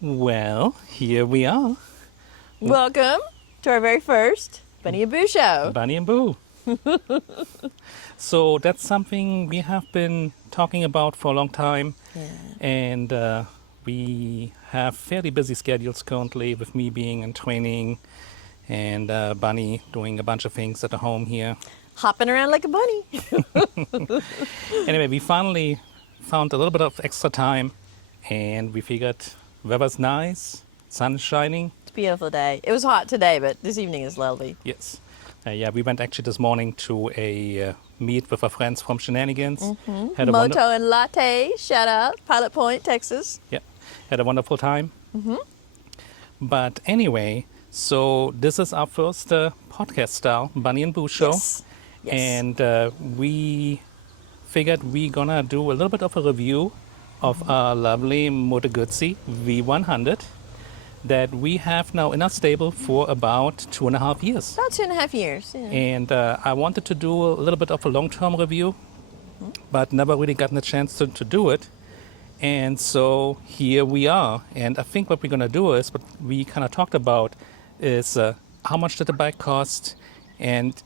Well, here we are, Welcome to our very first Bunny and Boo show. Bunny and Boo. So that's something we have been talking about for a long time, Yeah. and we have fairly busy schedules currently, with me being in training and Bunny doing a bunch of things at the home here. Hopping around like a bunny. Anyway, we finally found a little bit of extra time, and we figured weather's nice, sun is shining. It's a beautiful day. It was hot today, but this evening is lovely. Yes. Yeah, we went actually this morning to a meet with our friends from Shenanigans. Had a Moto and Latte, shout out, Pilot Point, Texas. Yeah, had a wonderful time. But anyway, so this is our first podcast style Bunny and Boo show. Yes. Yes. And we figured we're gonna do a little bit of a review of our lovely Moto Guzzi V100 that we have now in our stable for about 2.5 years. About 2.5 years. Yeah. And I wanted to do a little bit of a long-term review, but never really gotten a chance to do it. And so here we are. And I think what we're going to do is, what we kind of talked about, is how much did the bike cost? And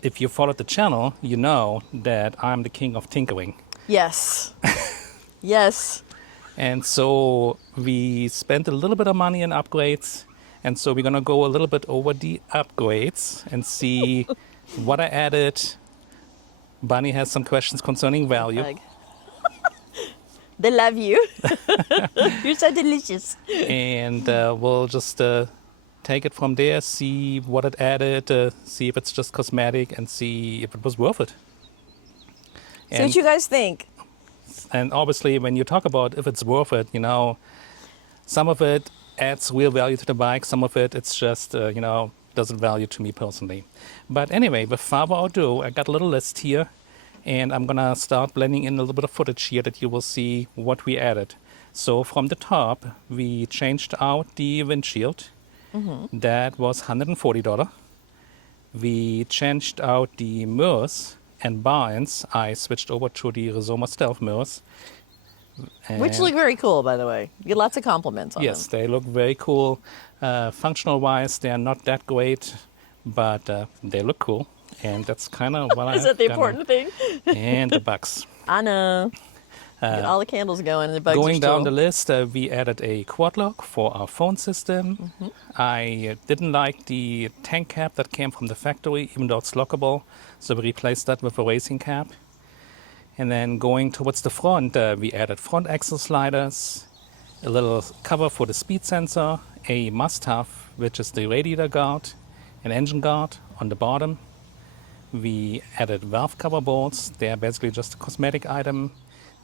if you followed the channel, you know that I'm the king of tinkering. Yes. Yes. And so we spent a little bit of money in upgrades. And so we're going to go a little bit over the upgrades and see what I added. Bunny has some questions concerning value. Hug. They love you. You're so delicious. And we'll just take it from there, see what it added, see if it's just cosmetic, and see if it was worth it. See what you guys think. And obviously, when you talk about if it's worth it, you know, some of it adds real value to the bike. Some of it, it's just, doesn't value to me personally. But anyway, with further ado, I got a little list here. And I'm going to start blending in a little bit of footage here that you will see what we added. So from the top, we changed out the windshield. That was $140. We changed out the mirrors and bar ends. I switched over to the Rizoma Stealth mirrors. Which look very cool, by the way. You get lots of compliments on them. Yes, they look very cool. Functional-wise, they're not that great, but they look cool. And that's kind of what I Is that the important thing? And the bucks. I know. Get all the candles going and the bugs Going are down still... the list, we added a quad lock for our phone system. I didn't like the tank cap that came from the factory, even though it's lockable. So we replaced that with a racing cap. And then going towards the front, we added front axle sliders, a little cover for the speed sensor, a must-have, which is the radiator guard, an engine guard on the bottom. We added valve cover bolts. They're basically just a cosmetic item.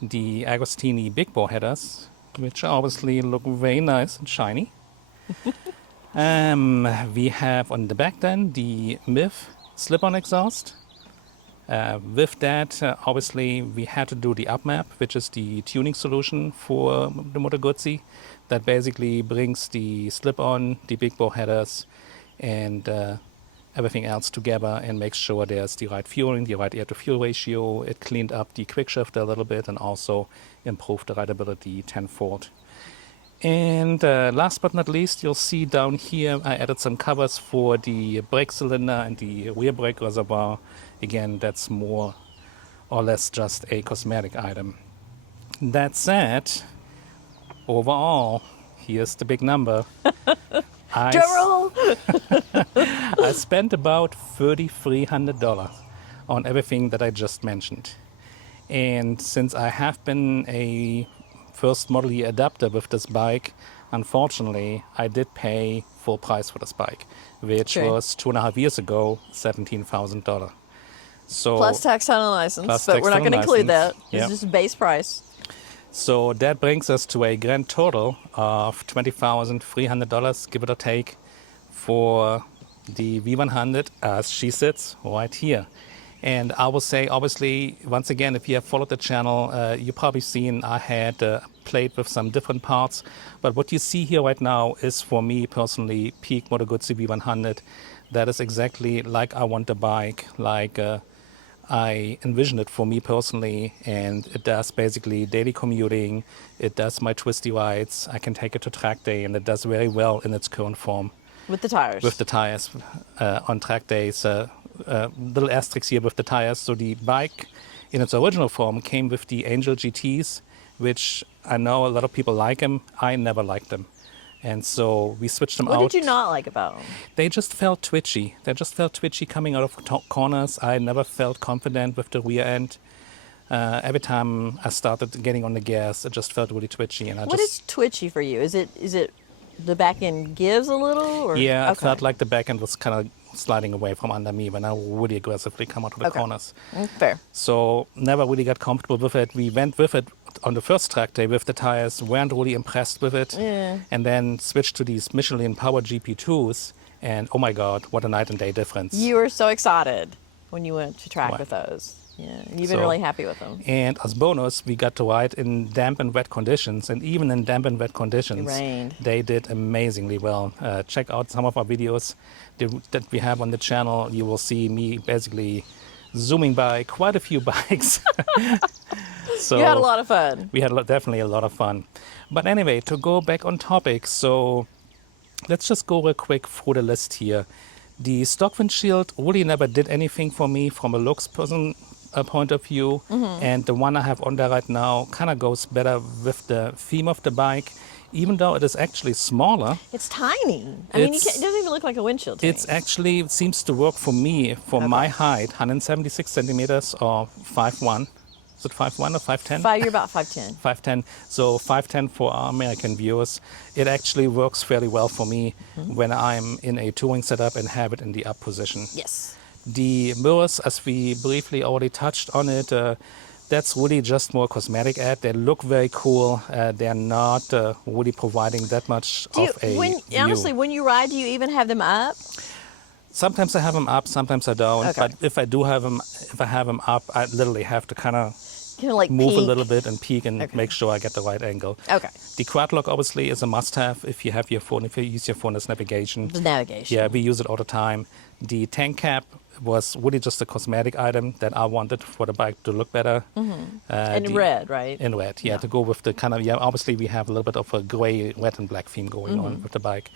The Agostini big bore headers, which obviously look very nice and shiny. We have on the back then the MIF slip-on exhaust. With that, obviously, we had to do the upmap, which is the tuning solution for the Moto Guzzi that basically brings the slip-on, the big bore headers, and everything else together and makes sure there's the right fueling, the right air-to-fuel ratio. It cleaned up the quick shift a little bit and also improved the rideability tenfold. And last but not least, you'll see down here I added some covers for the brake cylinder and the rear brake reservoir. Again, that's more or less just a cosmetic item. That said, overall, here's the big number. Drum roll! I spent about $3,300 on everything that I just mentioned. And since I have been a first model year adapter with this bike, unfortunately, I did pay full price for this bike, which was 2.5 years ago, $17,000. So Plus tax, title, and license, plus but tax, we're not title, going to include that. license. It's Yep. just base price. So that brings us to a grand total of $20,300, give it or take, for the V100 as she sits right here. And I will say, obviously, once again, if you have followed the channel, you've probably seen I had played with some different parts. But what you see here right now is, for me personally, peak Moto Guzzi V100. That is exactly like I want the bike, like I envision it for me personally, and it does basically daily commuting. It does my twisty rides. I can take it to track day, and it does very well in its current form. With the tires. With the tires on track days. Little asterisks here with the tires. So the bike in its original form came with the Angel GTs, which I know a lot of people like them. I never liked them. And so we switched them out. What did you not like about them? They just felt twitchy. They just felt twitchy coming out of corners. I never felt confident with the rear end. Every time I started getting on the gas, it just felt really twitchy. And What is twitchy for you? Is it the back end gives a little? Or? Yeah, I Okay. felt like the back end was kind of sliding away from under me when I really aggressively come out of the Okay. corners. Fair. So never really got comfortable with it. We went with it on the first track day with the tires, weren't really impressed with it. Yeah. And then switched to these Michelin Power GP2s. And oh my God, what a night and day difference. You were so excited when you went to track Wow. with those. Yeah, and you've been So- really happy with them. And as bonus, we got to ride in damp and wet conditions. And even in damp and wet conditions, rained. they did amazingly well. Check out some of our videos that we have on the channel. You will see me basically zooming by quite a few bikes. So You had a lot of fun. we had definitely a lot of fun. But anyway, to go back on topic, so let's just go real quick through the list here. The stock windshield really never did anything for me from a looks point of view. And the one I have on there right now kind of goes better with the theme of the bike, even though it is actually smaller. It's tiny. I mean, It's- it doesn't even look like a windshield to It's me. actually, it seems to work for me, for my height, 176 centimeters or 5'1". Is it 5'1" or 5'10"? You're about 5'10". 5'10". So 5'10" for our American viewers. It actually works fairly well for me when I'm in a touring setup and have it in the up position. Yes. The mirrors, as we briefly already touched on it, that's really just more cosmetic ad. They look very cool. They're not really providing that much Do you, of a view. honestly, when you ride, do you even have them up? Sometimes I have them up, sometimes I don't. Okay. But if I have them up, I literally have to kind of Kind of like move a peek? little bit and peek and Okay. make sure I get the right angle. Okay. The quad lock obviously is a must-have if you have your phone, if you use your phone as navigation. The navigation. Yeah, we use it all the time. The tank cap was really just a cosmetic item that I wanted for the bike to look better. In red, right? In red, yeah, to go with the kind of, obviously we have a little bit of a gray, red and black theme going on with the bike.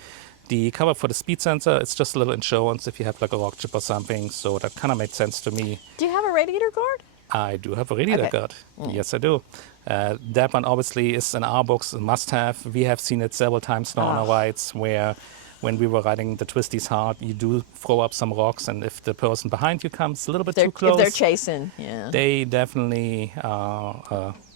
The cover for the speed sensor, it's just a little insurance if you have like a rock chip or something, so that kind of made sense to me. Do you have a radiator guard? I do have a radiator Okay. guard. Yes, I do. That one obviously is in our books a must-have. We have seen it several times now on our rides where when we were riding the twisties hard, you do throw up some rocks, and if the person behind you comes a little bit too close, If they're chasing, yeah. they definitely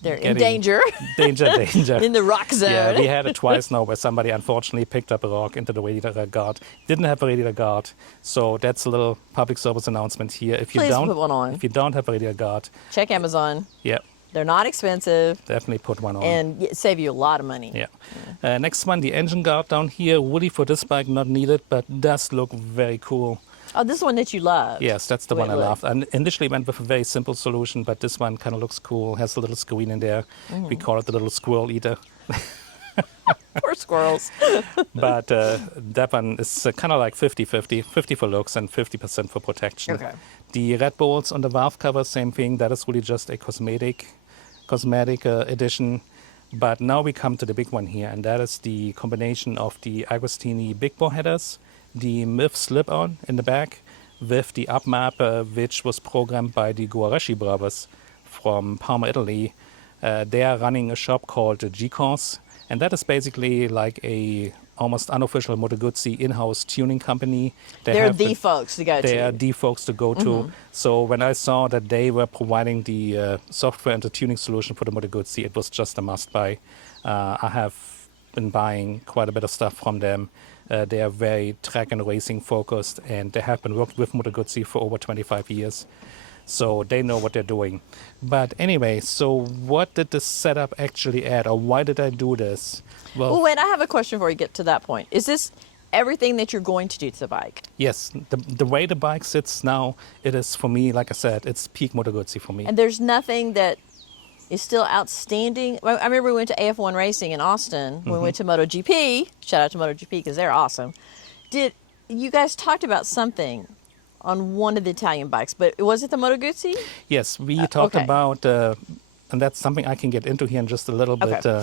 They're in getting- danger. danger. In the rock zone. Yeah, we had it twice now where somebody unfortunately picked up a rock into the radiator guard. Didn't have a radiator guard, so that's a little public service announcement here. If you Please don't, put one on. if you don't have a radiator guard, Check Amazon. yeah, They're not expensive definitely put one on. and save you a lot of money. Yeah. Next one, the engine guard down here. Really for this bike, not needed, but does look very cool. Oh, this is one that you love. Yes, that's the Wait, one I look. loved. I initially went with a very simple solution, but this one kind of looks cool. Has a little screen in there. We call it the little squirrel eater. Poor squirrels. But that one is kind of like 50-50. 50 for looks and 50% for protection. Okay. The red bolts on the valve cover, same thing. That is really just a cosmetic edition. But now we come to the big one here, and that is the combination of the Agostini big bore headers, the MIF slip-on in the back, with the up map, which was programmed by the Guareschi brothers from Parma, Italy. They are running a shop called G-Cors, and that is basically like a almost unofficial Moto Guzzi in-house tuning company. They're have the folks to go They to. are the folks to go to. So when I saw that they were providing the software and the tuning solution for the Moto Guzzi, it was just a must-buy. I have been buying quite a bit of stuff from them. They are very track and racing focused, and they have been worked with Moto Guzzi for over 25 years. So they know what they're doing. But anyway, so what did this setup actually add, or why did I do this? Well, Oh, wait, I have a question before you get to that point. Is this everything that you're going to do to the bike? yes, the way the bike sits now, it is for me, like I said, it's peak Moto Guzzi for me. And there's nothing that is still outstanding. I remember we went to AF1 Racing in Austin. We went to MotoGP. Shout out to MotoGP because they're awesome. You guys talked about something on one of the Italian bikes, but was it the Moto Guzzi? Yes, we talked okay. about, and that's something I can get into here in just a little bit. Okay.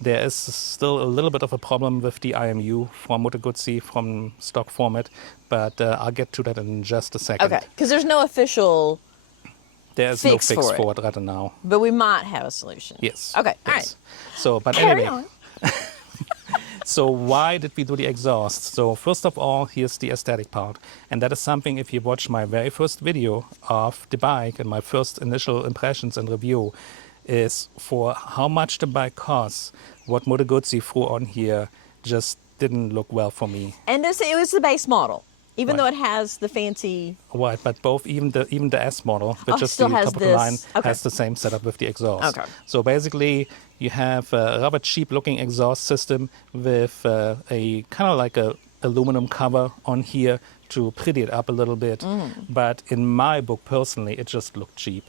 There is still a little bit of a problem with the IMU from Moto Guzzi from stock format, but I'll get to that in just a second. Okay, because there's no official There's no fix fix for for it right now. but we might have a solution. Yes. Okay, all yes. right. So, but Carry anyway, on. so why did we do the exhaust? So first of all, here's the aesthetic part. And that is something, if you watch my very first video of the bike and my first initial impressions and review, is for how much the bike costs, what Moto Guzzi threw on here just didn't look well for me. And it was the base model, even Right. though it has the fancy. Right, but both, even the S model, which is still the has top of the this. line, Okay. has the same setup with the exhaust. Okay. So basically, you have a rather cheap-looking exhaust system with a kind of like a aluminum cover on here to pretty it up a little bit. But in my book, personally, it just looked cheap.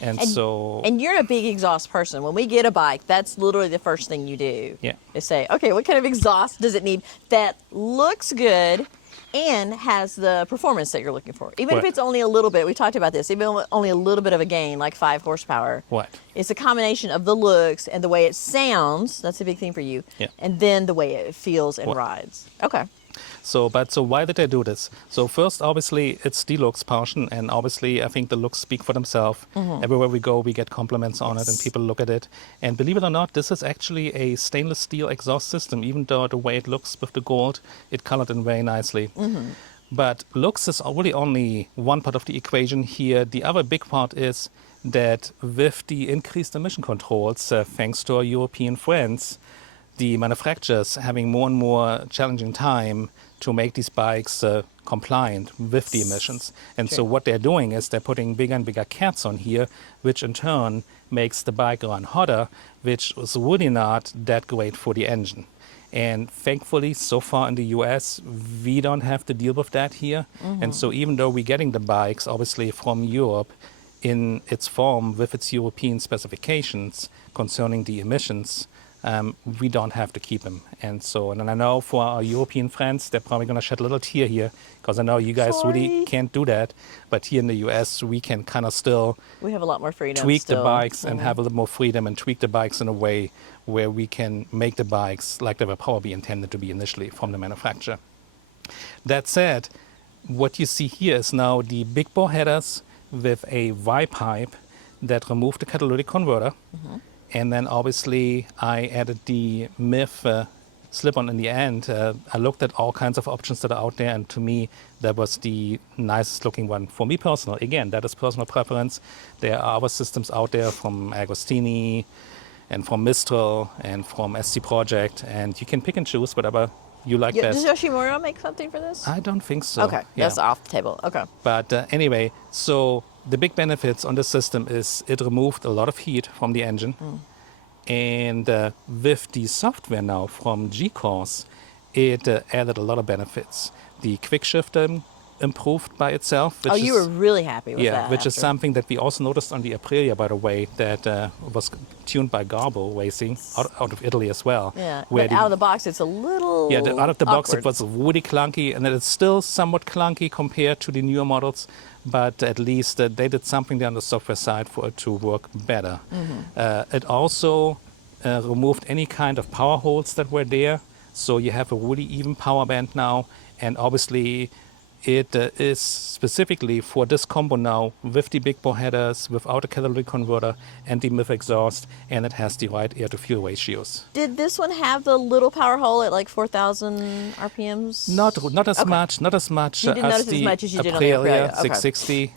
And so, And you're a big exhaust person. When we get a bike, that's literally the first thing you do. Yeah. Is say, okay, what kind of exhaust does it need that looks good and has the performance that you're looking for? Even if Right. it's only a little bit, we talked about this, even only a little bit of a gain, like 5 horsepower. what? It's a combination of the looks and the way it sounds. That's a big thing for you. Yeah. And then the way it feels and What? rides. Okay. So why did I do this? So first, obviously, it's the looks portion, and obviously, I think the looks speak for themselves. Everywhere we go, we get compliments on it, and Yes. people look at it. And believe it or not, this is actually a stainless steel exhaust system. Even though the way it looks with the gold, it colored in very nicely. But looks is really only one part of the equation here. The other big part is that with the increased emission controls, thanks to our European friends, the manufacturers having more and more challenging time to make these bikes compliant with the emissions. And so True. what they're doing is they're putting bigger and bigger cats on here, which in turn makes the bike run hotter, which is really not that great for the engine. And thankfully, so far in the US, we don't have to deal with that here. And so even though we're getting the bikes, obviously, from Europe in its form with its European specifications concerning the emissions, we don't have to keep them. And so, and I know for our European friends, they're probably going to shed a little tear here, because I know you guys really Sorry. can't do that. But here in the US, we can kind of still We have a lot more freedom. tweak the still. bikes and have a little more freedom and tweak the bikes in a way where we can make the bikes like they were probably intended to be initially from the manufacturer. That said, what you see here is now the big bore headers with a Y pipe that remove the catalytic converter. And then obviously I added the MIF slip-on in the end. I looked at all kinds of options that are out there, and to me, that was the nicest looking one for me personal. Again, that is personal preference. There are other systems out there from Agostini and from Mistral and from SC Project, and you can pick and choose whatever you like Does best. Yoshimura make something for this? I don't think so. Okay, Yeah. that's off the table. Okay. But anyway, so the big benefits on this system is it removed a lot of heat from the engine. And with the software now from G-Course, it added a lot of benefits. The quick shifter improved by itself. Which You is, were really happy with that. which is after. something that we also noticed on the Aprilia, by the way, that was tuned by Garbo Racing out of Italy as well. Yeah, where but out of the box, it's a little. yeah, out of the box it awkward. was really clunky, and it's still somewhat clunky compared to the newer models, but at least they did something there on the software side for it to work better. It also removed any kind of power holes that were there, so you have a really even power band now, and obviously it is specifically for this combo now with the big bore headers, without a catalytic converter, and the MIF exhaust, and it has the right air-to-fuel ratios. Did this one have the little power hole at like 4,000 RPMs? Not as Okay. much, not as much You didn't as notice the as much as you did on the Aprilia Aprilia. Okay. 660.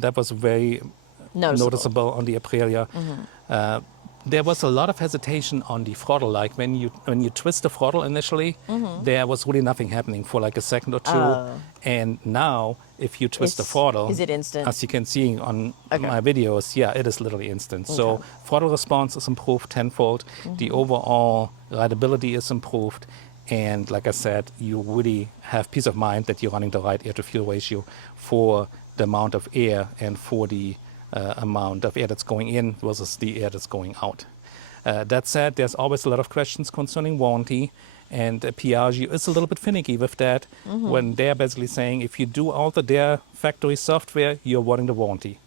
That was very noticeable on the Aprilia. There was a lot of hesitation on the throttle. Like when you twist the throttle initially, there was really nothing happening for like a second or two. And now, if you twist the throttle, Is it instant? as you can see on Okay. my videos, yeah, it is literally instant. So throttle response is improved tenfold. The overall rideability is improved. And like I said, you really have peace of mind that you're running the right air-to-fuel ratio for the amount of air and for the amount of air that's going in versus the air that's going out. That said, there's always a lot of questions concerning warranty, And Piaggio is a little bit finicky with that when they're basically saying if you do alter their factory software, you're avoiding the warranty.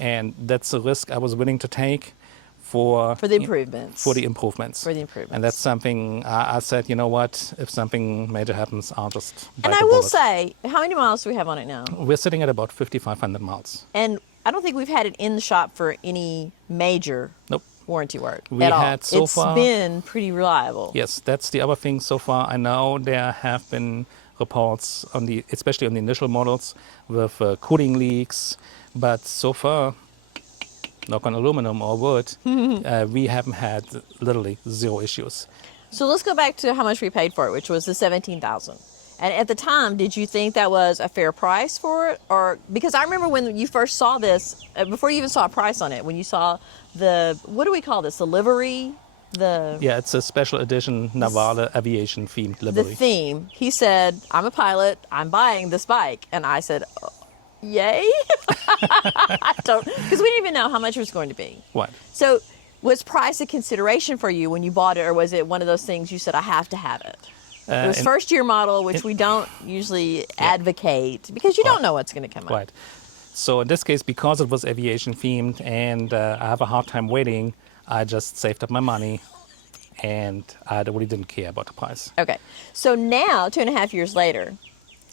And that's a risk I was willing to take for the improvements. For the improvements. For the improvements. And that's something I said, you know what, if something major happens, I'll just bite And I the will bullet. say, how many miles do we have on it now? We're sitting at about 5,500 miles. And I don't think we've had it in the shop for any major Nope. warranty work We at all. had so far- It's been pretty reliable. Yes, that's the other thing so far. I know there have been reports especially on the initial models with cooling leaks, but so far, knock on aluminum or wood, we haven't had literally zero issues. So let's go back to how much we paid for it, which was the $17,000. And at the time, did you think that was a fair price for it? Or because I remember when you first saw this, before you even saw a price on it, when you saw what do we call this? The livery? Yeah, it's a special edition Navale aviation themed The livery. theme. He said, I'm a pilot, I'm buying this bike. And I said, yay? I don't, because we didn't even know how much it was going to be. What? So was price a consideration for you when you bought it, or was it one of those things you said, I have to have it? It was first year model, which we don't usually advocate because you don't know what's going to come up. Right. So in this case, because it was aviation themed and I have a hard time waiting, I just saved up my money and I really didn't care about the price. Okay. So now, 2.5 years later,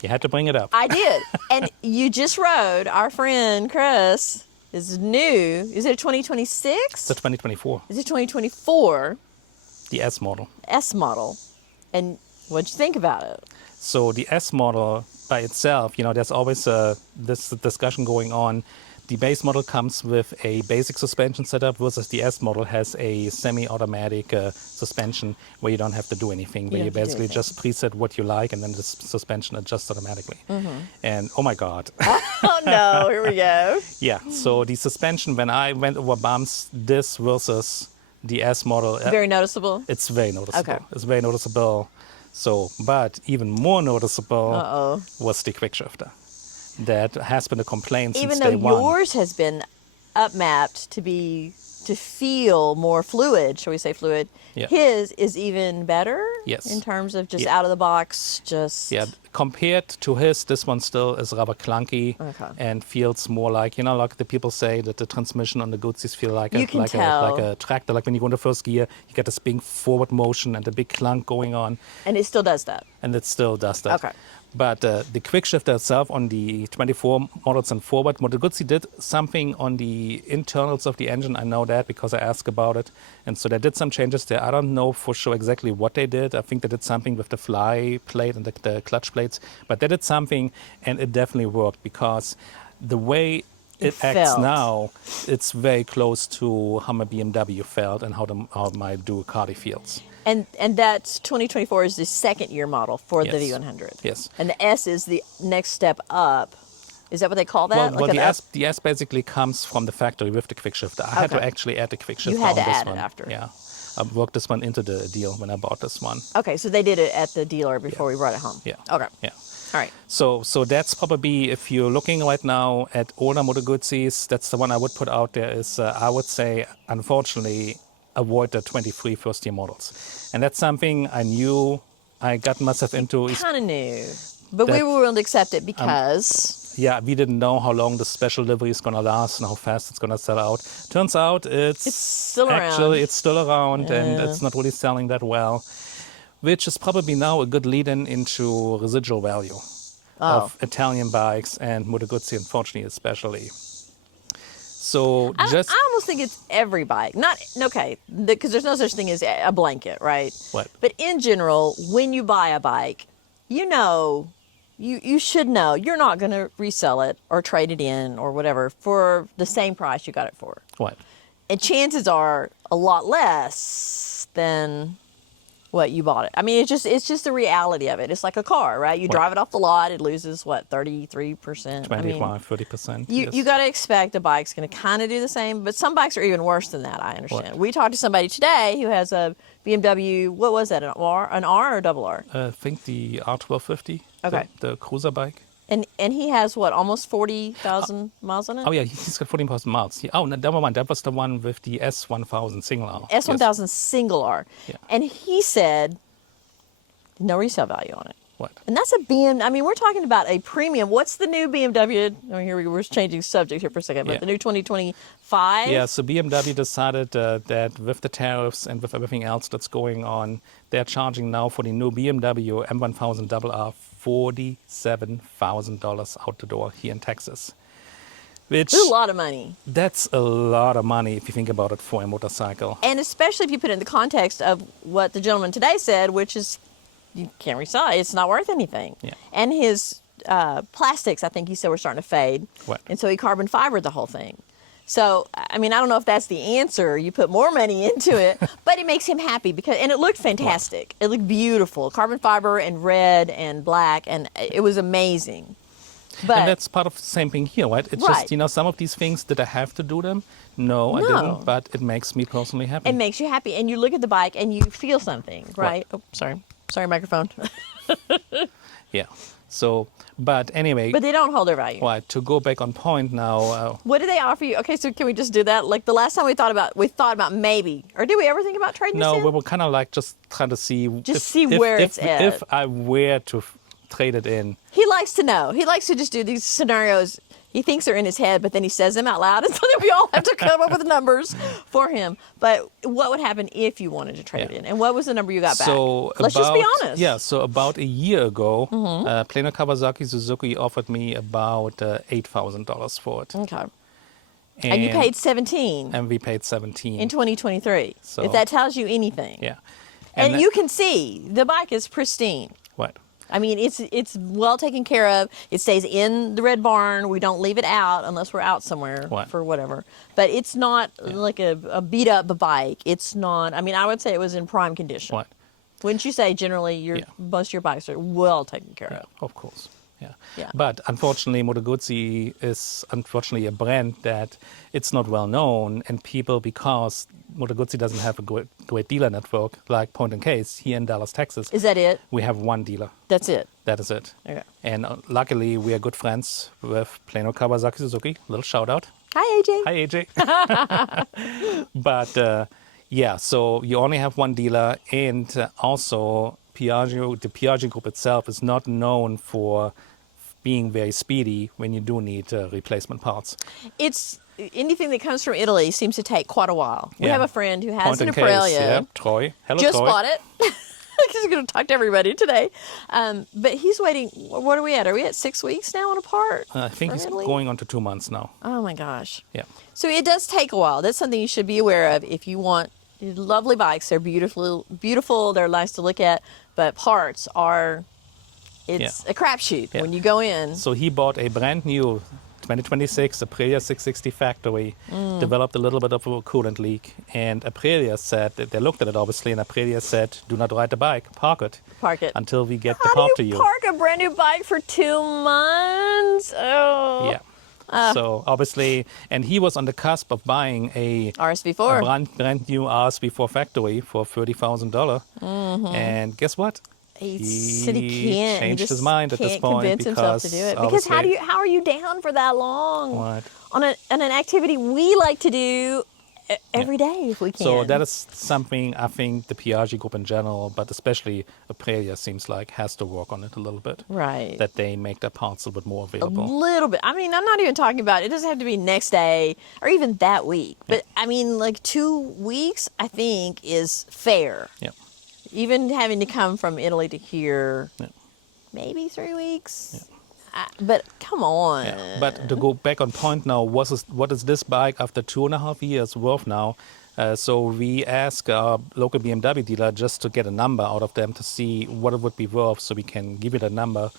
You had to bring it up. I did. And you just rode our friend Chris is new. Is it 2026? It's a 2024, Is it 2024 the S model. S model? And what'd you think about it? So the S model by itself, there's always this discussion going on. The base model comes with a basic suspension setup versus the S model has a semi-automatic suspension where you don't have to do anything, where you don't have to do basically anything. just preset what you like and then the suspension adjusts automatically. And oh my God. Oh no, here we go. Yeah, so the suspension, when I went over bumps, this versus the S model, Very noticeable. it's very noticeable. Okay. It's very noticeable. So, but even more noticeable Uh-oh. was the quick shifter. That has been a complaint Even since though day one. yours has been upmapped to feel more fluid, shall we say fluid, Yeah. his is even better Yes. in terms of just Yeah. out of the box, just Yeah, compared to his, this one still is rather clunky Okay. and feels more like, like the people say that the transmission on the Guzzis feel like You can tell. a tractor. Like when you go into first gear, you get this big forward motion and a big clunk going on, and it still does that. and it still does that. Okay. But the quick shifter itself on the 24 models and forward, Moto Guzzi did something on the internals of the engine. I know that because I asked about it. And so they did some changes there. I don't know for sure exactly what they did. I think they did something with the fly plate and the clutch plates. But they did something, and it definitely worked because the way it acts felt. now, it's very close to how my BMW felt and how my Ducati feels. And that's 2024 is the second year model for the Yes. V100. Yes. And the S is the next step up. Is that what they call that? Well, an the S basically comes from the factory with the quick shifter. I had to Okay. actually add the quick shifter had on to this add it one. after. Yeah. I worked this one into the deal when I bought this one. Okay, so they did it at the dealer before we brought it home. Yeah. Okay. Yeah. All right. So that's probably, if you're looking right now at older Moto Guzzis, that's the one I would put out there is, I would say, unfortunately, avoid the 23 first-year models. And that's something I knew I got myself into. Kind of new, but we That- were willing to accept it because Yeah, we didn't know how long the special livery is going to last and how fast it's going to sell out. Turns out it's still around. actually it's still around and Yeah. it's not really selling that well, which is probably now a good lead-in into residual value of Italian bikes and Moto Guzzi, unfortunately, especially. So just I almost think it's every bike. Not okay, because there's no such thing as a blanket, right? What? But in general, when you buy a bike, you should know you're not going to resell it or trade it in or whatever for the same price you got it for. what? And chances are a lot less than what you bought it. I mean, it's just the reality of it. It's like a car, right? You drive it off the lot, it loses 33%. 25, 30%. You got to expect the bike's going to kind of do the same, but some bikes are even worse than that. I understand. What? We talked to somebody today who has a BMW. What was that? An R or double R? I think the R1250, Okay. the cruiser bike. And he has what, almost 40,000 miles on it? Oh yeah, he's got 14,000 miles. Oh, no, never mind. That was the one with the S1000 single R. S1000 single R. Yeah. And he said No resale value on it. What? And that's a I mean, we're talking about a premium. What's the new BMW? Oh, here we're changing subject here for a second, but the new 2025? Yeah, so BMW decided that with the tariffs and with everything else that's going on, they're charging now for the new BMW M1000 RR $47,000 out the door here in Texas. Which, It's a lot of money. that's a lot of money if you think about it for a motorcycle. And especially if you put it in the context of what the gentleman today said, which is you can't resell it. It's not worth anything. Yeah. And his plastics, I think he said, were starting to fade. What? And so he carbon fibered the whole thing. So, I mean, I don't know if that's the answer. You put more money into it, but it makes him happy and it looked fantastic. It looked beautiful. Carbon fiber and red and black, and it was amazing. But And that's part of the same thing here, right? It's Right. just, some of these things, did I have to do them? No, I No. didn't, but it makes me personally happy. it makes you happy. And you look at the bike and you feel something, right? Oh, sorry. Sorry, microphone. Yeah. So, but anyway, But they don't hold their value. right, to go back on point now, What do they offer you? Okay, so can we just do that? Like the last time we thought about maybe, or did we ever think about trading no, this in? we were kind of like just trying to see See where it's at. If I were to trade it in. He likes to know. He likes to just do these scenarios. He thinks they're in his head, but then he says them out loud, and so then we all have to come up with numbers for him. But what would happen if you wanted to trade it in? And what was the number you got back? So Let's just be honest. Yeah, so about a year ago, Plano Kawasaki Suzuki offered me about $8,000 for it. Okay. And you paid 17 And we paid 17. in 2023. So- if that tells you anything. Yeah. And that- you can see the bike is pristine. What? I mean, it's well taken care of. It stays in the red barn. We don't leave it out unless we're out somewhere What? for whatever. But it's not like a beat up bike. It's not. I mean, I would say it was in prime condition. What? Wouldn't you say generally most of your bikes are well taken care of? Of course. Yeah. Yeah. But unfortunately, Moto Guzzi is unfortunately a brand that it's not well known, and people, because Moto Guzzi doesn't have a great dealer network like Point and Case here in Dallas, Texas. Is that it? We have one dealer. That's it. That is it. Okay. And luckily, we are good friends with Plano Kawasaki Suzuki. Little shout out. Hi, AJ. Hi, AJ. But yeah, so you only have one dealer, and also Piaggio, the Piaggio group itself is not known for being very speedy when you do need replacement parts. It's anything that comes from Italy seems to take quite a while. We Yeah. have a friend who has Point an and Case, Aprilia. yeah, Troy. Hello, Just Troy. bought it. He's going to talk to everybody today. But he's waiting. What are we at? Are we at 6 weeks now on a part? I think from he's Italy? going on to 2 months now. Oh my gosh. Yeah. So it does take a while. That's something you should be aware of if you want lovely bikes. They're beautiful. They're nice to look at. But parts are, it's a crapshoot when you go in. So he bought a brand new 2026 Aprilia 660 factory, developed a little bit of a coolant leak, and Aprilia said, that they looked at it obviously, and Aprilia said, do not ride the bike, park it. Park it. Until we get the How part do to you you. park a brand new bike for 2 months? Oh. Yeah. So obviously, and he was on the cusp of buying a RSV4. brand new RSV4 factory for $30,000. And guess what? He said he can't. changed he just his mind at this can't point convince himself to do it. Because obviously- how are you down for that long? What? On an activity we like to do every day if we can. So that is something I think the Piaggio group in general, but especially Aprilia, seems like has to work on it a little bit. Right. That they make their parts a little bit more A available. little bit. I mean, I'm not even talking about it doesn't have to be next day or even that week. But I mean, like 2 weeks, I think is fair. Yeah. Even having to come from Italy to here, Yeah. maybe 3 weeks. But come on. Yeah. But to go back on point now, what is this bike after 2.5 years worth now? So we asked our local BMW dealer just to get a number out of them to see what it would be worth so we can give it a number.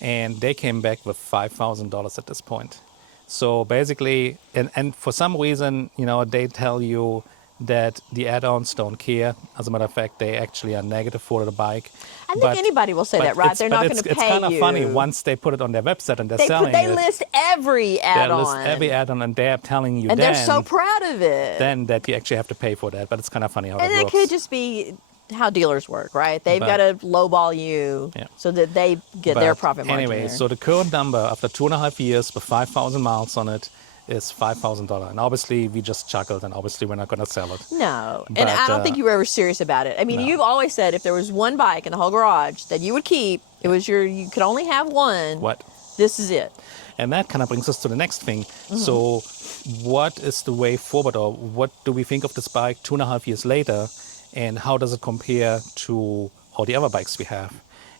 And they came back with $5,000 at this point. So basically, and for some reason, they tell you that the add-ons don't care. As a matter of fact, they actually are negative for the bike. I think anybody will say that, right? They're not going to pay you. It's kind of funny once they put it on their website and they're selling they it. list every add-on. They list every add-on, and they're telling you and they're so proud of it. then that you actually have to pay for that. But it's kind of funny how and it it works. could just be how dealers work, right? They've got to lowball you so that they get their profit margin. Anyway, there. so the current number after 2.5 years with 5,000 miles on it is $5,000. And obviously we just chuckled, and obviously we're not going to sell it. No, and But, I don't think you were ever serious about it. I mean, no. you've always said if there was one bike in the whole garage that you would keep, it was you could only have one. What? This is it. And that kind of brings us to the next thing. So what is the way forward, or what do we think of this bike 2.5 years later, and how does it compare to all the other bikes we have?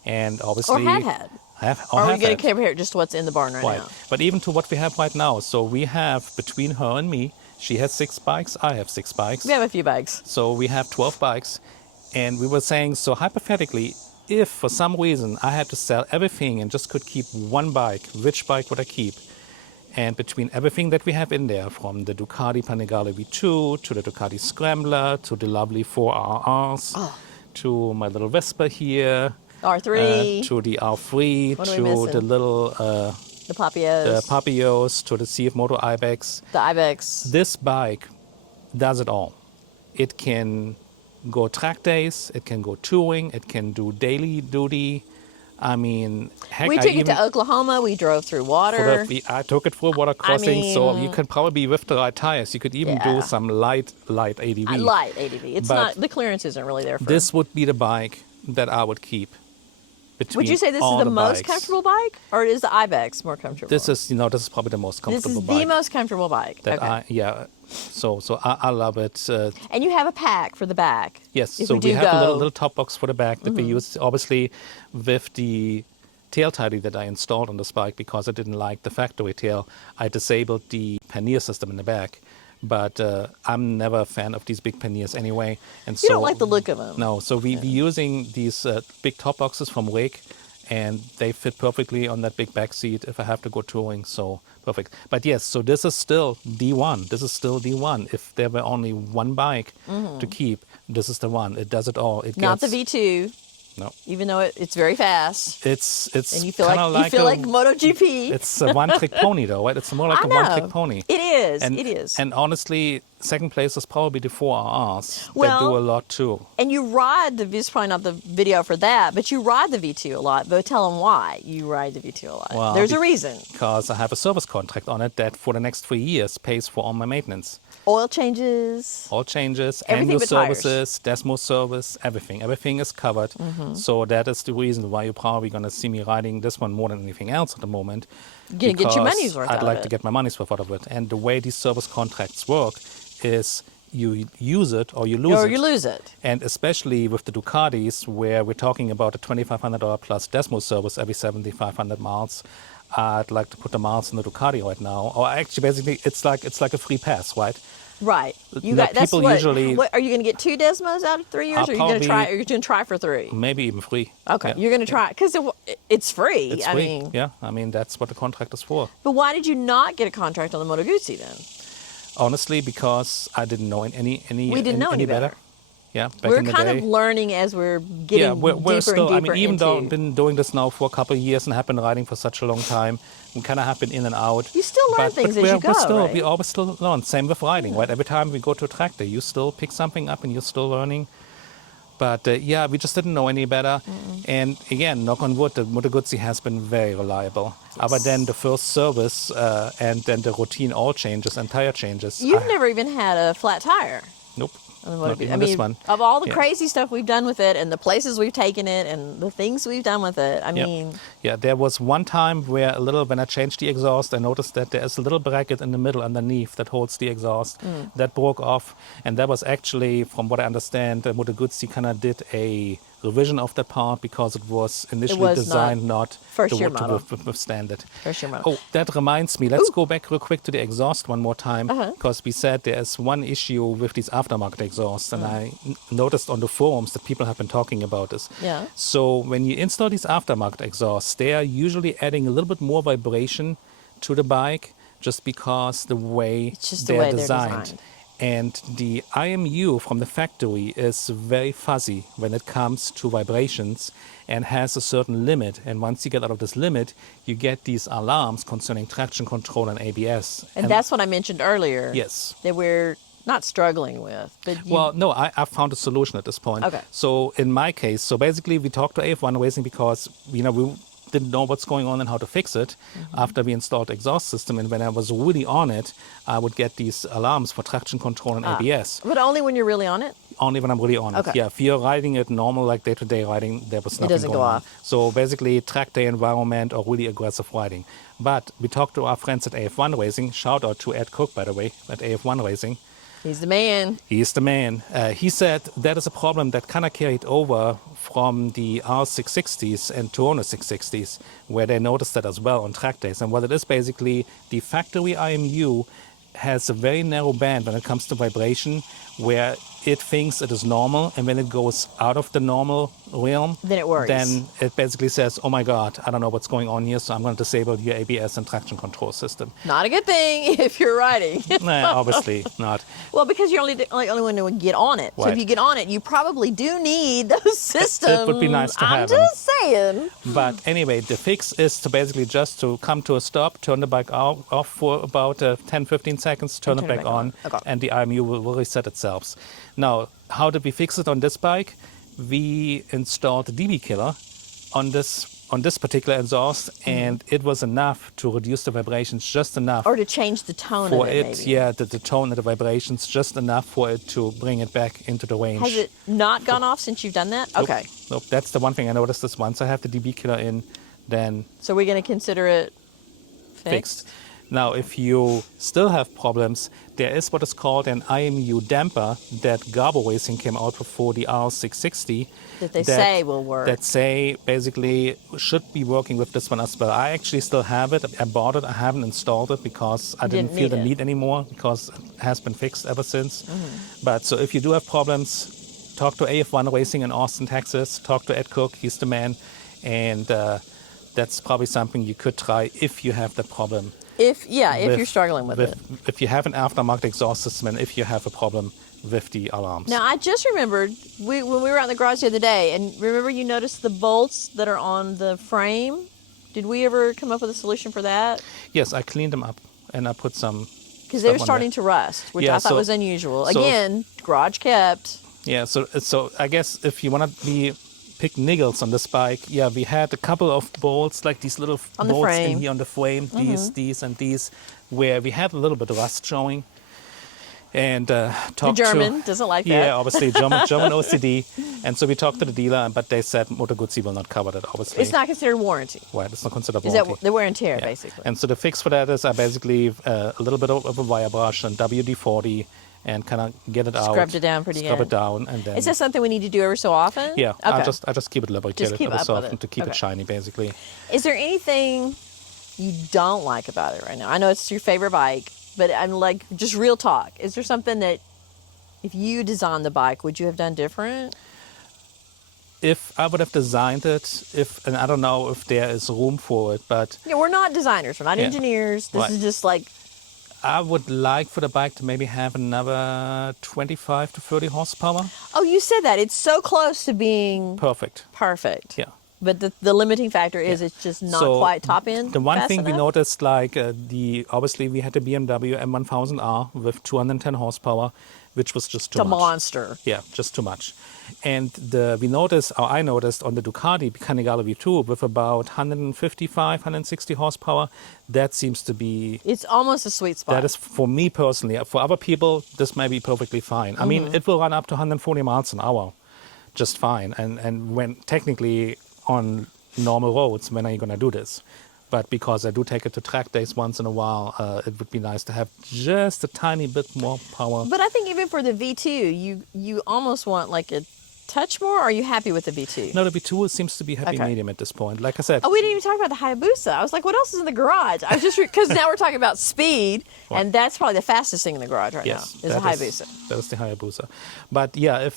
And obviously... Or had. Or Or are we have going had. to compare it just to what's in the barn right now? But even to what we have right now. So we have, between her and me, she has 6 bikes, I have 6 bikes. We have a few bikes. So we have 12 bikes. And we were saying, so hypothetically, if for some reason I had to sell everything and just could keep one bike, which bike would I keep? And between everything that we have in there, from the Ducati Panigale V2 to the Ducati Scrambler to the lovely 4RRs, to my little Vespa here, R3. to the R3, What are we to missing? the little The Papios. Papios, to the CF Moto Ibex. The Ibex. This bike does it all. It can go track days, it can go touring, it can do daily duty. I mean, heck, We I took it even to Oklahoma. We drove through water. I took it for water crossing, so mean- you could probably with the right tires. You could even do Yeah. some light ADV. Light ADV. It's But not, the clearance isn't really there for This would be the bike that I would keep. Would you say this is the most comfortable bike, or is the Ibex more comfortable? This is probably the most This comfortable is bike. the most comfortable bike. that Okay. So I love it. And you have a pack for the back. Yes, If so we we do have a go- Mm-hmm. little top box for the back that we use, obviously, with the tail tidy that I installed on this bike, because I didn't like the factory tail. I disabled the pannier system in the back, but I'm never a fan of these big panniers anyway. And You so don't like the look of them. No, so we using these big top boxes from Wake, and they fit perfectly on that big back seat if I have to go touring, so perfect. But yes, so this is still D1. This is still D1. If there were only one bike to keep, this is the one. It does it all. It Not the gets, V2, No. even though it's very fast. It's And you feel kinda like MotoGP. It's a one-trick pony, though, right? It's more like I a know. one-trick pony. It is. And, it is. And honestly, second place is probably the 4RRs. Well- that do a lot too. And you ride this is probably not the video for that, but you ride the V2 a lot. But tell them why you ride the V2 a lot. Well, There's a reason. Because I have a service contract on it that for the next 3 years pays for all my maintenance. Oil changes. All changes, Everything annual but tires. services, Desmo service, everything. Everything is covered. Mm-hmm. So that is the reason why you're probably going to see me riding this one more than anything else at the moment. Gonna get your because money's worth I'd out like of to it. get my money's worth out of it. And the way these service contracts work is you use it or you lose Or it. you lose it. And especially with the Ducatis, where we're talking about a $2,500 plus Desmo service every 7,500 miles, I'd like to put the miles in the Ducati right now. Or actually, basically, it's like a free pass, right? Right. You No, got that's people what, usually- what. Are you going to get 2 Desmos out of 3 years, I'll or are you going to try? probably- Are you going to try for 3? Maybe even free. Okay, Yeah. you're going to try because it's free. It's I free. mean, Yeah, I mean, that's what the contract is for. but why did you not get a contract on the Moto Guzzi then? Honestly, because I didn't know any We didn't know any better. Yeah, back We're in the kind day. of learning as we're getting Yeah, we're deeper still, and deeper I mean, even into. though I've been doing this now for a couple of years and have been riding for such a long time, we kind of have been in and out. You still learn things as you go, right? We always still learn. Same with riding, right? Every time we go to a track day, you still pick something up and you're still learning. But yeah, we just didn't know any better. And again, knock on wood, the Moto Guzzi has been very reliable. Other than the first service and then the routine oil changes and tire changes. You've never even had a flat tire. Nope. on the Moto Not Guzzi. even I mean, this one. of all the Yeah. crazy stuff we've done with it, and the places we've taken it, and the things we've done with it, I Yep. mean, Yeah, there was one time where when I changed the exhaust, I noticed that there is a little bracket in the middle underneath that holds the exhaust. That broke off, and that was actually, from what I understand, Moto Guzzi kind of did a revision of that part because it was initially was designed not first to, year to model. withstand it. First year model. Oh, that reminds me. Let's go back real quick to the exhaust one more time, because we said there is one issue with these aftermarket exhausts, and I noticed on the forums that people have been talking about this. Yeah. So when you install these aftermarket exhausts, they are usually adding a little bit more vibration to the bike, just because the way It's just the they're way they're designed. designed. And the IMU from the factory is very fuzzy when it comes to vibrations and has a certain limit. And once you get out of this limit, you get these alarms concerning traction control and ABS. and that's what I mentioned earlier. Yes. That we're not struggling with, but you, Well, no, I found a solution at this point. Okay. So in my case, so basically we talked to AF1 Racing because, didn't know what's going on and how to fix it after we installed the exhaust system. And when I was really on it, I would get these alarms for traction control and ABS. But only when you're really on it? Only when I'm really on Okay. it. Yeah, if you're riding it normal, like day-to-day riding, there was nothing doesn't going go on. off. So basically, track day environment or really aggressive riding. But we talked to our friends at AF1 Racing. Shout out to Ed Cook, by the way, at AF1 Racing. He's the man. He's the man. He said that is a problem that kind of carried over from the R660s and Toronto 660s, where they noticed that as well on track days. And what it is basically, the factory IMU has a very narrow band when it comes to vibration, where it thinks it is normal, and when it goes out of the normal realm, Then it worries. Then it basically says, oh my God, I don't know what's going on here, so I'm going to disable your ABS and traction control system. Not a good thing if you're riding. Nah, obviously not. Well, because you're only the only one to get on it. So if Right. you get on it, you probably do need those systems. It would be nice to I'm have them. just saying. But anyway, the fix is to basically just to come to a stop, turn the bike off for about 10-15 seconds, turn it back on, Okay. and the IMU will reset itself. Now, how did we fix it on this bike? We installed the DB killer on this particular exhaust, and it was enough to reduce the vibrations, just enough Or to change the tone for of it, maybe. yeah, the tone and the vibrations, just enough for it to bring it back into the range. Has it not gone off since you've done that? Nope. Okay. Nope, that's the one thing I noticed is once I have the DB killer in, then So we're going to consider it fixed. Now, if you still have problems, there is what is called an IMU damper that Garbo Racing came out with for the R660. That they say will work. That say basically should be working with this one as well. I actually still have it. I bought it. I haven't installed it because I didn't feel the need anymore because it has been fixed ever since. But so if you do have problems, talk to AF1 Racing in Austin, Texas. Talk to Ed Cook. He's the man. And that's probably something you could try if you have that problem. If you're struggling with it. If you have an aftermarket exhaust system and if you have a problem with the alarms. Now, I just remembered when we were out in the garage the other day, and remember you noticed the bolts that are on the frame? Did we ever come up with a solution for that? Yes, I cleaned them up and I put some. Because they were starting to rust, which I thought was unusual. Again, garage kept. Yeah, so I guess if you want to pick niggles on this bike, yeah, we had a couple of bolts, like these little bolts in here on the frame, these and these, where we had a little bit of rust showing. And talked the German doesn't like that. Yeah, obviously German OCD. And so we talked to the dealer, but they said Moto Guzzi will not cover that. Obviously, it's not considered warranty. Right, it's not considered Is warranty. that the wear and tear, basically? And so the fix for that is I basically a little bit of a wire brush and WD-40 and kind of get it out. Scrubbed it down pretty good. Scrub it down, and then. Is that something we need to do every so often? Yeah, Okay. I just keep it lubricated every so often to keep it shiny, basically. Is there anything you don't like about it right now? I know it's your favorite bike, but I'm like, just real talk. Is there something that, if you designed the bike, would you have done different? If I would have designed it, and I don't know if there is room for it, but Yeah, we're not designers. We're not engineers. This is just like. I would like for the bike to maybe have another 25 to 30 horsepower. Oh, you said that. It's so close to being Perfect. perfect. Yeah. But the limiting factor is it's just not quite top end. The one fast thing we enough? noticed, like obviously we had the BMW M1000R with 210 horsepower, which was just too It's a much. monster. Yeah, just too much. And I noticed on the Ducati Panigale V2 with about 155, 160 horsepower, that seems to be. It's almost a sweet spot. That is for me personally. For other people, this may be perfectly fine. I mean, it will run up to 140 miles an hour, just fine. And when technically on normal roads, when are you going to do this? But because I do take it to track days once in a while, it would be nice to have just a tiny bit more power. But I think even for the V2, you almost want like a touch more. Or are you happy with the V2? No, the V2 seems to be happy medium at this point. Like I said. Oh, we didn't even talk about the Hayabusa. I was like, what else is in the garage? I was just because now we're talking about speed, and that's probably the fastest thing in the garage right now is the Hayabusa. That is the Hayabusa. But yeah,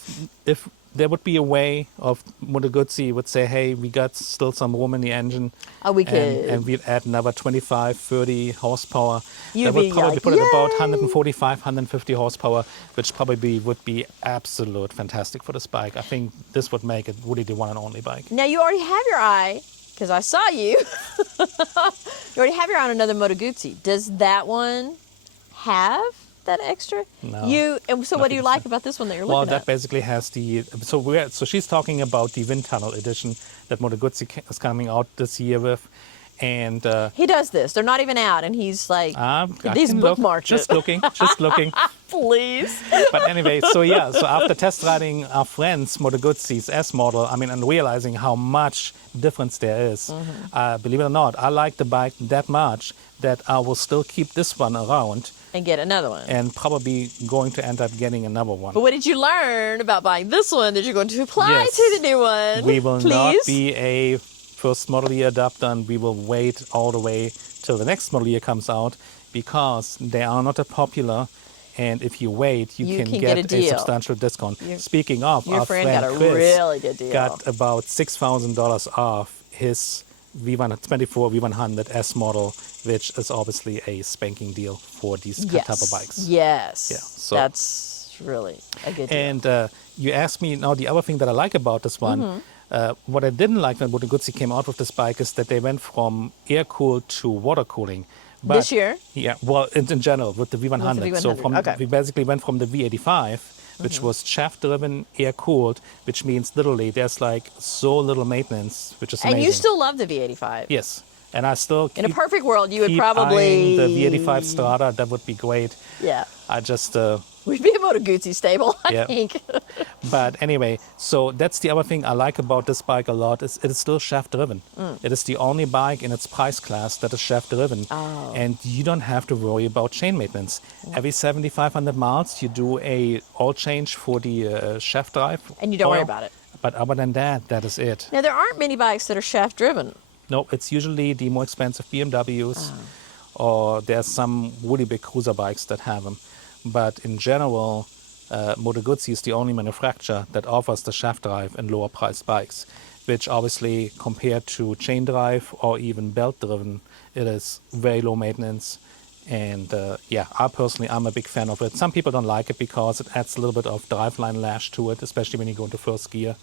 if there would be a way of Moto Guzzi would say, hey, we got still some room in the engine. Oh, we could. And we'd add another 25, 30 horsepower. You'd that would be probably like, put it about "Yay!" 145, 150 horsepower, which probably would be absolute fantastic for this bike. I think this would make it really the one and only bike. Now, you already have your eye, because I saw you. You already have your eye on another Moto Guzzi. Does that one have that extra? No, And so what do you nothing like about this one that you're Well, looking that at? basically has the so she's talking about the wind tunnel edition that Moto Guzzi is coming out this year with, and He does this. They're not even out, and he's like, I these can look, bookmarked just it. looking, just looking. Please. But anyway, so yeah, so after test riding our friend's Moto Guzzi's S model, I mean, and realizing how much difference there is, believe it or not, I like the bike that much that I will still keep this one around. And get another one. And probably going to end up getting another one. But what did you learn about buying this one that you're going to apply Yes. to the new one? We will Please? not be a first model year adapter, and we will wait all the way till the next model year comes out because they are not that popular. And if you wait, you can get get a a deal. substantial discount. Speaking of, Your our friend got a Chris really good deal. got about $6,000 off his V124 V100 S model, which is obviously a spanking deal for these type of bikes. Yes. Yeah, so- That's really a good deal. And you asked me now the other thing that I like about this one. What I didn't like when Moto Guzzi came out with this bike is that they went from air cooled to water cooling. But, This year? Yeah, well, in general with the V100. With the So V100, okay. we basically went from the V85, which was shaft-driven, air cooled, which means literally there's like so little maintenance, which is amazing. And you still love the V85. Yes, and I still keep, In a perfect world, you would keep probably... eyeing the V85 Strada. That would be great. Yeah. I just. We'd be a Moto Guzzi stable, I Yeah. think. But anyway, so that's the other thing I like about this bike a lot is it is still shaft driven. It is the only bike in its price class that is shaft driven. Oh. And you don't have to worry about chain maintenance. Every 7,500 miles you do a oil change for the shaft drive. And you don't worry oil. about it. But other than that, that is it. Now, there aren't many bikes that are shaft driven. No, it's usually the more expensive BMWs or there's some really big cruiser bikes that have them. But in general, Moto Guzzi is the only manufacturer that offers the shaft drive in lower priced bikes, which obviously compared to chain drive or even belt driven, it is very low maintenance. And yeah, I'm a big fan of it. Some people don't like it because it adds a little bit of driveline lash to it, especially when you go into first gear.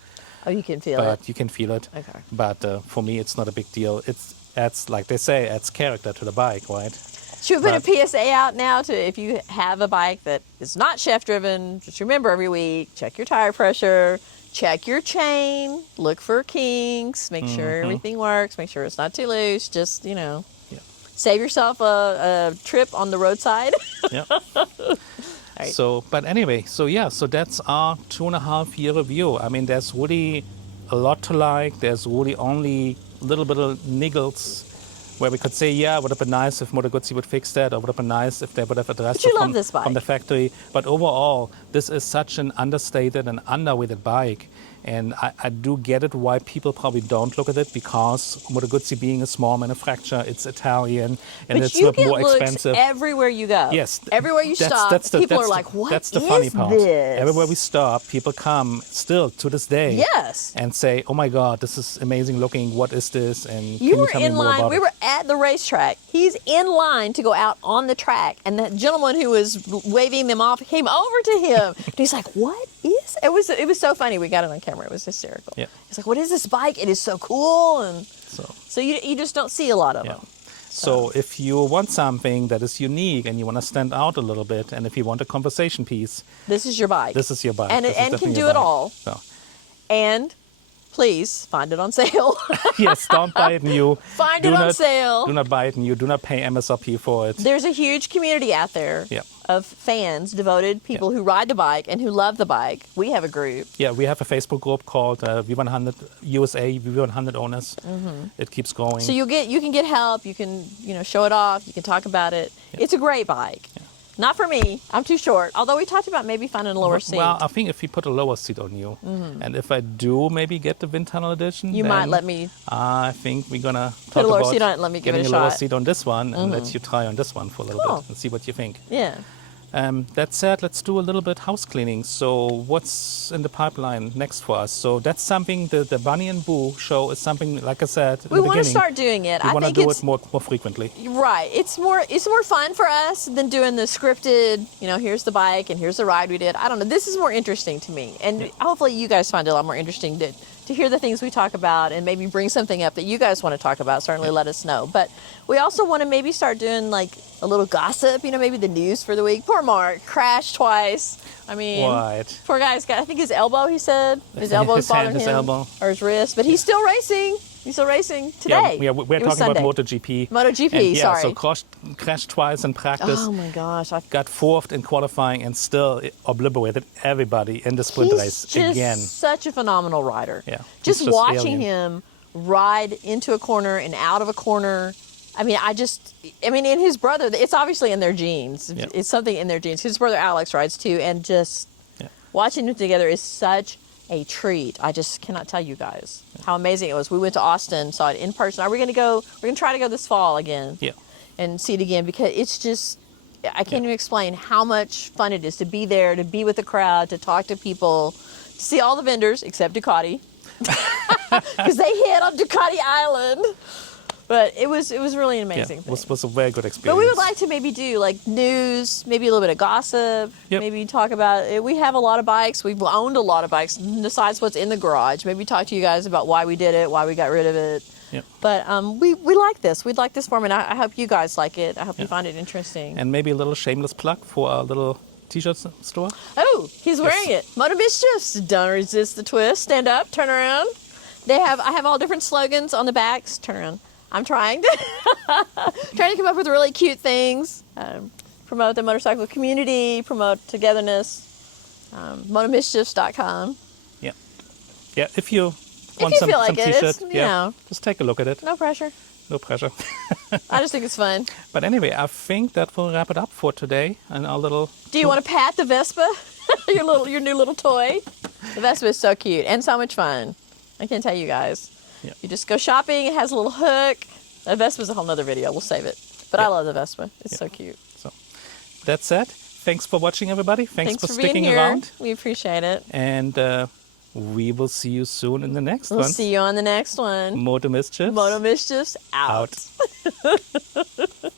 Oh, you can feel But it. you can feel it. Okay. But for me, it's not a big deal. It adds, like they say, adds character to the bike, right? Should we put a PSA out now to if you have a bike that is not shaft driven, just remember every week, check your tire pressure, check your chain, look for kinks, make sure everything works, make sure it's not too loose, just, Yeah. save yourself a trip on the roadside. Yeah. Right. So, but anyway, so that's our 2.5 year review. I mean, there's really a lot to like. There's really only a little bit of niggles where we could say, yeah, would have been nice if Moto Guzzi would fix that, or would have been nice if they would have addressed But you it love this bike. from the factory. But overall, this is such an understated and underrated bike. And I do get it why people probably don't look at it, because Moto Guzzi being a small manufacturer, it's Italian and But it's you a bit get more looks expensive. everywhere you go. Yes. Everywhere you stop, people are like, what That's the is funny part. this? Everywhere we stop, people come still to this day. Yes. And say, oh my God, this is amazing looking. What is this? And You can were you tell me in more line. about We it? were at the racetrack. He's in line to go out on the track, and that gentleman who was waving them off came over to him. And he's like, "What is?" It was so funny. We got it on camera. It was hysterical. Yeah. He's like, "What is this bike? It is so cool." And So, so you just don't see a lot of yeah. them. So if you want something that is unique and you want to stand out a little bit, and if you want a conversation piece, This is your bike. this is your bike. And This is can definitely do your it bike. all. So, And please find it on sale. yes, don't buy it new. Find Do it on not- sale. Do not buy it new. Do not pay MSRP for it. There's a huge community out there Yeah. of fans, devoted people who ride the bike and who love the bike. We have a group. Yeah, we have a Facebook group called V100 USA V100 Owners. It keeps growing. So you can get help. You can show it off. You can talk about it. It's a great bike. Not for me. I'm too short. Although we talked about maybe finding a lower seat. Well, I think if we put a lower seat on you, and if I do maybe get the wind tunnel edition, You then might let me I think we're gonna put talk a lower about seat on it and let me give it getting a a lower shot. seat on this one, and let you try on this one for a little Cool. bit and see what you think. Yeah. That said, let's do a little bit house cleaning. So what's in the pipeline next for us? So that's something, the Bunny and Boo show is something, like I said in We the want to beginning, start doing it. we I want to think do it's it more frequently. right. It's more fun for us than doing the scripted, here's the bike and here's the ride we did. I don't know. This is more interesting to me. And hopefully you guys find it a lot more interesting to hear the things we talk about and maybe bring something up that you guys want to talk about, certainly let us know. But we also want to maybe start doing like a little gossip, you know, maybe the news for the week. Poor Mark, crashed twice. I mean, Right. poor guy's got, I think his elbow, he said. His elbow's His hand, bothering his him. elbow. Or his wrist. But he's still racing. He's still racing today. Yeah, we're It was talking about Sunday. MotoGP. MotoGP, and, yeah, sorry. So crashed twice in practice. Oh my gosh. Got fourth in qualifying and still obliterated everybody in the sprint He's race just again. such a phenomenal rider. Yeah, Just he's just watching alien. him ride into a corner and out of a corner. I mean, and his brother, it's obviously in their genes. Yeah. It's something in their genes. His brother Alex rides too, and just watching them together is such a treat. I just cannot tell you guys how amazing it was. We went to Austin, saw it in person. We're going to try to go this fall again. Yeah. And see it again, because it's just, I can't even explain how much fun it is to be there, to be with the crowd, to talk to people, to see all the vendors except Ducati, because they hit on Ducati Island. But it was really an amazing thing. It was a very good experience. But we would like to maybe do like news, maybe a little bit of gossip, Yep. maybe talk about it. We have a lot of bikes. We've owned a lot of bikes besides what's in the garage. Maybe talk to you guys about why we did it, why we got rid of it. Yep. But we like this. We'd like this format. I hope you guys like it. I hope you find it interesting. And maybe a little shameless plug for our little t-shirt store. Oh, he's wearing it. MotoMischiefs. Don't resist the twist. Stand up. Turn around. I have all different slogans on the backs. Turn around. I'm trying to come up with really cute things. Promote the motorcycle community. Promote togetherness. MotoMischiefs.com. Yeah. Yeah. If you want you some feel like it, t-shirt, it's, you know. just take a look at it. No pressure. No pressure. I just think it's fun. But anyway, I think that will wrap it up for today and our little. Do you want to pat the Vespa? your new little toy? The Vespa is so cute and so much fun. I can't tell you guys. Yeah. You just go shopping. It has a little hook. The Vespa's a whole nother video. We'll save it. But I love the Vespa. It's so cute. So that said, thanks for watching, everybody. Thanks for being sticking here. around. We appreciate it. And we will see you soon in the next We'll one. see you on the next one. MotoMischiefs. MotoMischiefs out. out.